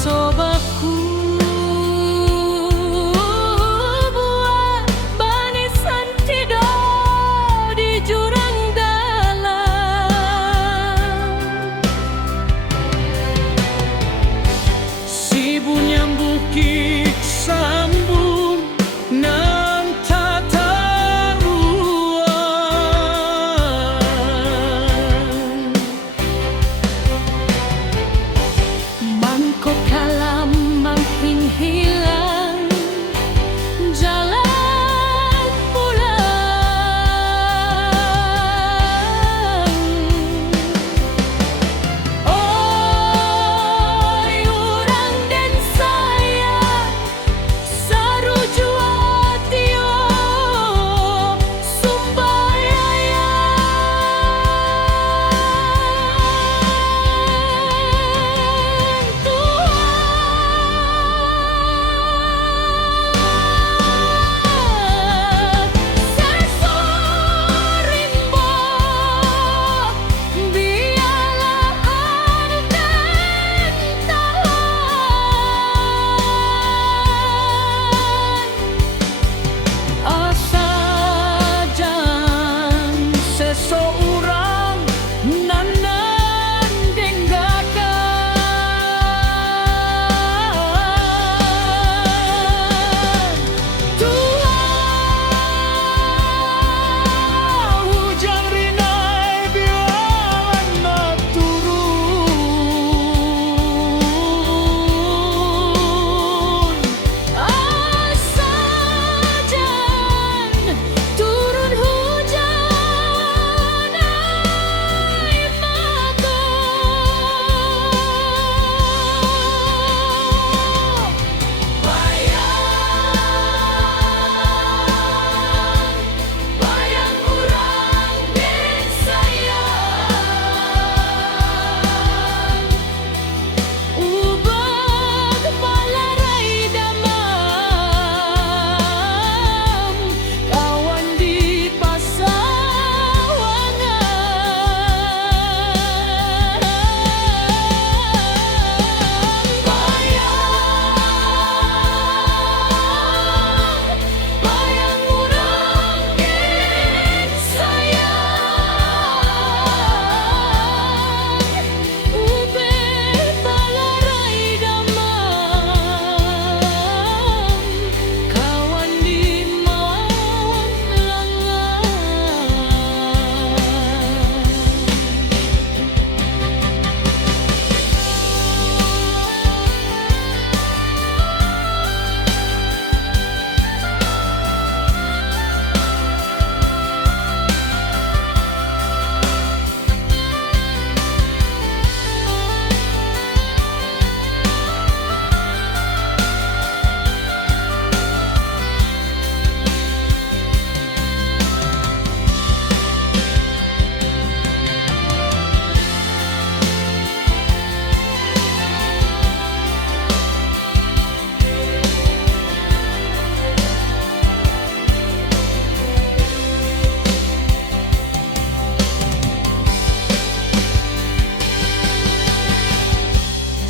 sobaku buat banisan tidur di jurang dalam. Sibu nyambung kik sambung nan tataruan. Mangkok kalam makin hilang jalan pulang. Oi urang dan saya saruju atio sumbayaya. Seseorang nanan denggakan. Tuhan hujan rinai biarlah nak turun. Asajan turun hujan air mata. Bayang urang den sayang ubah palarai damam kawan di pasawangan. Bayang urang den sayang ubah palarai damam kawan di mawang langan.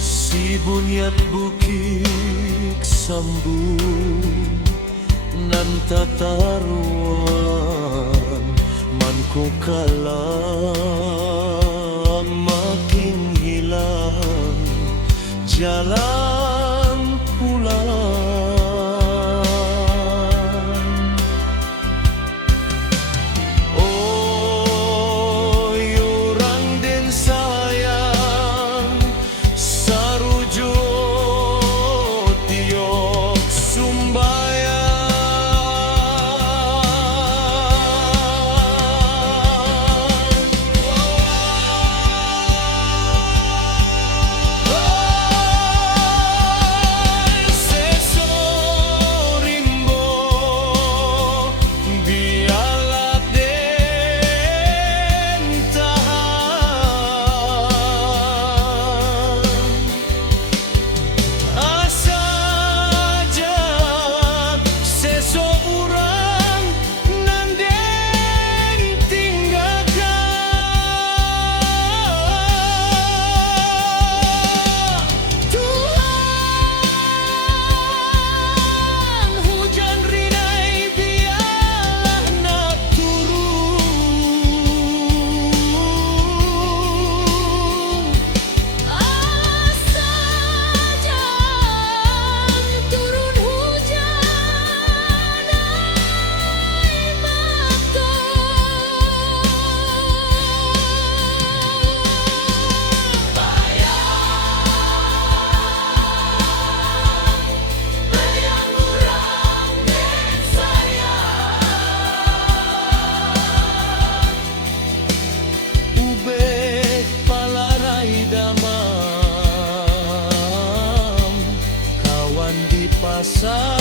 Si bunyan bukik sambung nan tataruan. Manko kalam makin hilang jalan pulang. Oi urang den sayang sarujo tiok sumbayang. sa